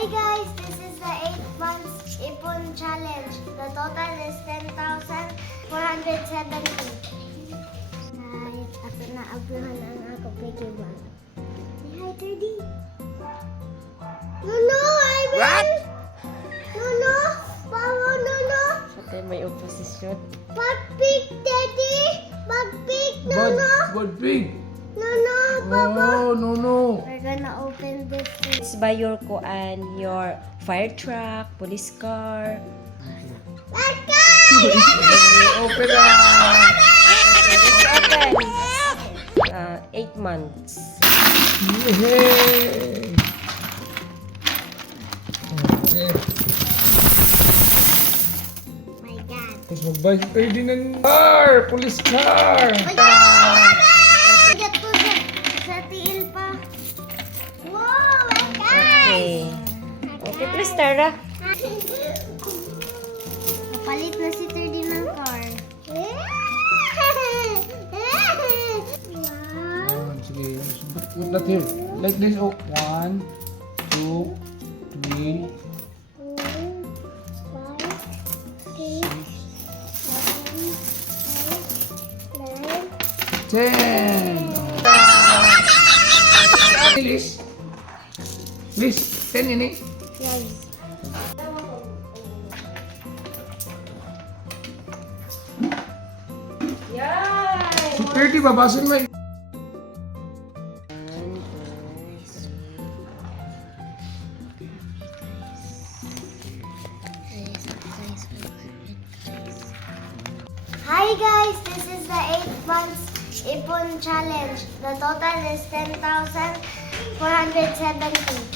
Hi guys, this is the 8 months Ipon challenge. The total is 10,470. Hi, ako na ablahan ang ako piggy bank. Say hi, Teddy. No, I will. What? No, Papa, no. Patay may opposition. Pag-pick, Teddy. Pag-pick, no. Bad pig. No, Papa. Oh, no. We're gonna open this. It's by your kuan, your fire truck, police car. Let's go! Open na! It's open. 8 months. Yay! My God. Tapos mag-bike kayo din ng car! Police car! Get ko sa tiil pa. Wow, my God! Okay. Okay, please, Tara. Kapalit na si Terdy ng car. Wow. Sige, put that here. Like this, oh. 1, 2, 3, 10. Liz? Liz, 10 ini? Yes. Yay! Si 30, babasin mo. Hi guys, this is the 8 months Ipon challenge. The total is 10,470.